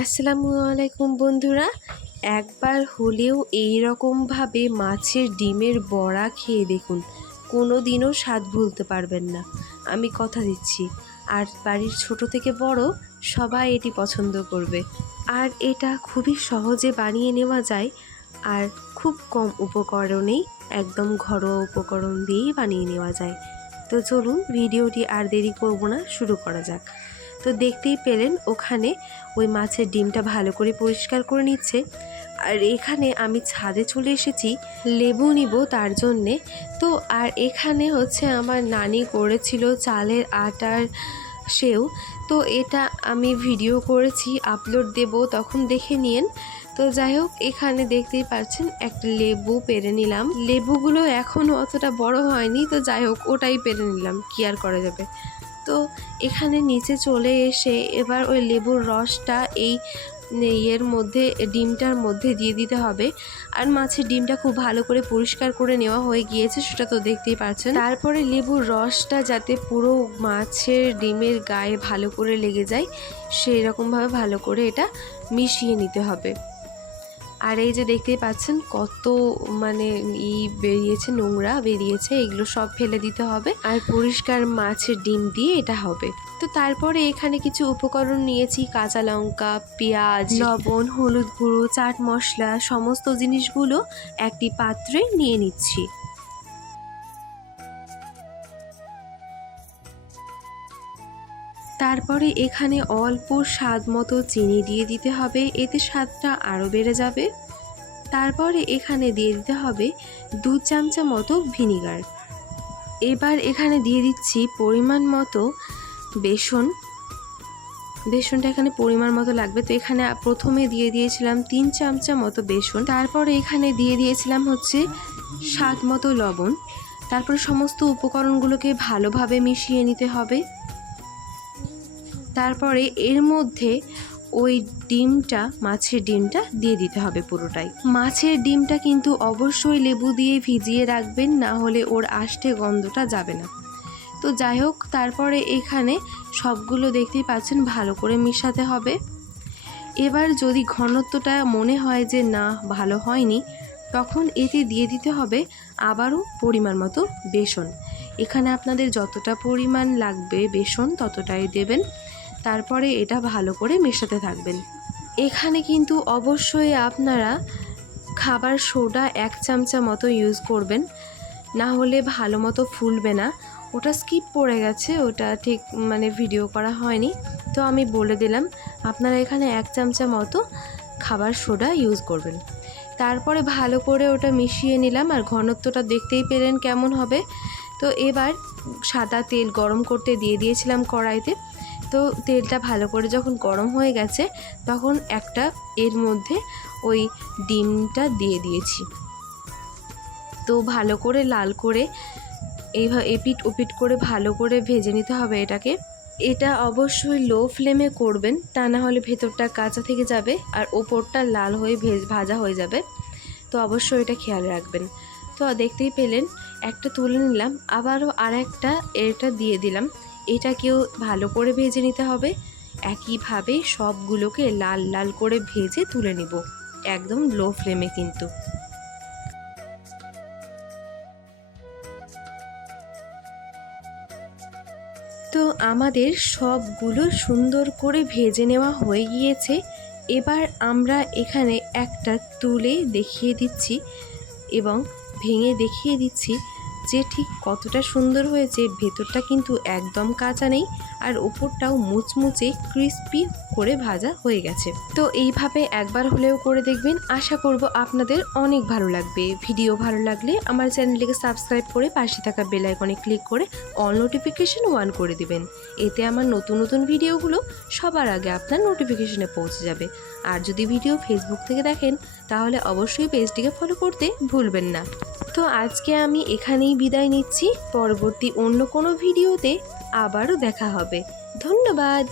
আসসালামু আলাইকুম বন্ধুরা, একবার হলেও এই রকমভাবে মাছের ডিমের বড়া খেয়ে দেখুন। কোনো দিনও স্বাদ ভুলতে পারবেন না, আমি কথা দিচ্ছি। আর বাড়ির ছোট থেকে বড় সবাই এটি পছন্দ করবে। আর এটা খুবই সহজে বানিয়ে নেওয়া যায়, আর খুব কম উপকরণেই একদম ঘরোয়া উপকরণ দিয়েই বানিয়ে নেওয়া যায়। তো চলুন ভিডিওটি আর দেরি করব না, শুরু করা যাক। তো দেখতেই পেলেন ওখানে ওই মাছের ডিমটা ভালো করে পরিষ্কার করে নিচ্ছে। আর এখানে আমি ছাদে চলে এসেছি লেবু নিব তার জন্যে। তো আর এখানে হচ্ছে আমার নানি করেছিল চালের আটার সেও। তো এটা আমি ভিডিও করেছি, আপলোড দেব, তখন দেখে নিন। তো যাই হোক, এখানে দেখতেই পাচ্ছেন একটা লেবু পেরে নিলাম। লেবুগুলো এখনও অতটা বড় হয়নি, তো যাই হোক ওটাই পেরে নিলাম, কি আর করা যাবে। তো এখানে নিচে চলে এসে এবার ওই লেবুর রসটা এই এর মধ্যে ডিমটার মধ্যে দিয়ে দিতে হবে। আর মাছের ডিমটা খুব ভালো করে পরিষ্কার করে নেওয়া হয়ে গিয়েছে, সেটা তো দেখতেই পাচ্ছেন। তারপরে লেবুর রসটা যাতে পুরো মাছের ডিমের গায়ে ভালো করে লেগে যায়, সেই রকমভাবে ভালো করে এটা মিশিয়ে নিতে হবে। আর এই যে দেখতেই পাচ্ছেন কত বেরিয়েছে, নোংরা বেরিয়েছে, এগুলো সব ফেলে দিতে হবে। আর পরিষ্কার মাছের ডিম দিয়ে এটা হবে। তো তারপরে এখানে কিছু উপকরণ নিয়েছি, কাঁচা লঙ্কা, পেঁয়াজ, লবণ, হলুদ গুঁড়ো, চাট মশলা, সমস্ত জিনিসগুলো একটি পাত্রে নিয়ে নিচ্ছি। তারপরে এখানে অল্প স্বাদ মতো চিনি দিয়ে দিতে হবে, এতে স্বাদটা আরও বেড়ে যাবে। তারপরে এখানে দিয়ে দিতে হবে 2 চামচা মতো ভিনিগার। এবার এখানে দিয়ে দিচ্ছি পরিমাণ মতো বেসন। বেসনটা এখানে পরিমাণ মতো লাগবে, তো এখানে প্রথমে দিয়ে দিয়েছিলাম 3 চামচা মতো বেসন। তারপরে এখানে দিয়ে দিয়েছিলাম হচ্ছে স্বাদ মতো লবণ। তারপরে সমস্ত উপকরণগুলোকে ভালোভাবে মিশিয়ে নিতে হবে। তারপরে এর মধ্যে ওই ডিমটা, মাছের ডিমটা দিয়ে দিতে হবে পুরোটাই। মাছের ডিমটা কিন্তু অবশ্যই লেবু দিয়ে ভিজিয়ে রাখবেন, না হলে ওর আষ্টে গন্ধটা যাবে না। তো যাই হোক, তারপরে এখানে সবগুলো দেখতেই পাচ্ছেন ভালো করে মিশাতে হবে। এবার যদি ঘনত্বটা মনে হয় যে না ভালো হয়নি, তখন এতে দিয়ে দিতে হবে আবারও পরিমাণ মতো বেসন। এখানে আপনাদের যতটা পরিমাণ লাগবে বেসন ততটাই দেবেন। তারপরে এটা ভালো করে মেশাতে থাকবেন। এখানে কিন্তু অবশ্যই আপনারা খাবার সোডা 1 চামচা মতো ইউজ করবেন, না হলে ভালো মতো ফুলবে না। ওটা স্কিপ পড়ে গেছে, ওটা ঠিক ভিডিও করা হয়নি, তো আমি বলে দিলাম। আপনারা এখানে 1 চামচা মতো খাবার সোডা ইউজ করবেন। তারপরে ভালো করে ওটা মিশিয়ে নিলাম, আর ঘনত্বটা দেখতেই পেলেন কেমন হবে। তো এবার সাদা তেল গরম করতে দিয়ে দিয়েছিলাম কড়াইতে। তো তেলটা ভালো করে যখন গরম হয়ে গেছে, তখন একটা এর মধ্যে ওই ডিমটা দিয়ে দিয়েছি। তো ভালো করে লাল করে এইভাবে এপিট ওপিট করে ভালো করে ভেজে নিতে হবে এটাকে। এটা অবশ্যই লো ফ্লেমে করবেন, তা না হলে ভেতরটা কাঁচা থেকে যাবে আর ওপরটা লাল হয়ে ভাজা হয়ে যাবে। তো অবশ্যই এটা খেয়াল রাখবেন। তো দেখতেই পেলেন একটা তুলে নিলাম, আবারও আরেকটা এটা দিয়ে দিলাম। এটাকেও ভালো করে ভেজে নিতে হবে। একইভাবে সবগুলোকে লাল লাল করে ভেজে তুলে নিব, একদম লো ফ্লেমে কিন্তু। তো আমাদের সবগুলো সুন্দর করে ভেজে নেওয়া হয়ে গিয়েছে। এবার আমরা এখানে একটা তুলে দেখিয়ে দিচ্ছি এবং ভেঙে দেখিয়ে দিচ্ছি যে ঠিক কতটা সুন্দর হয়েছে। ভেতরটা কিন্তু একদম কাঁচা নেই, আর ওপরটাও মুচমুচে ক্রিস্পি করে ভাজা হয়ে গেছে। তো এইভাবে একবার হলেও করে দেখবেন, আশা করব আপনাদের অনেক ভালো লাগবে। ভিডিও ভালো লাগলে আমার চ্যানেলটিকে সাবস্ক্রাইব করে পাশে থাকা বেল আইকনে ক্লিক করে অল নোটিফিকেশন অন করে দিবেন। এতে আমার নতুন নতুন ভিডিওগুলো সবার আগে আপনার নোটিফিকেশনে পৌঁছে যাবে। আর যদি ভিডিও ফেসবুক থেকে দেখেন, তাহলে অবশ্যই পেজটিকে ফলো করতে ভুলবেন না। তো আজকে আমি এখানেই বিদায় নিচ্ছি, পরবর্তী অন্য কোনো ভিডিওতে আবারও দেখা হবে। ধন্যবাদ।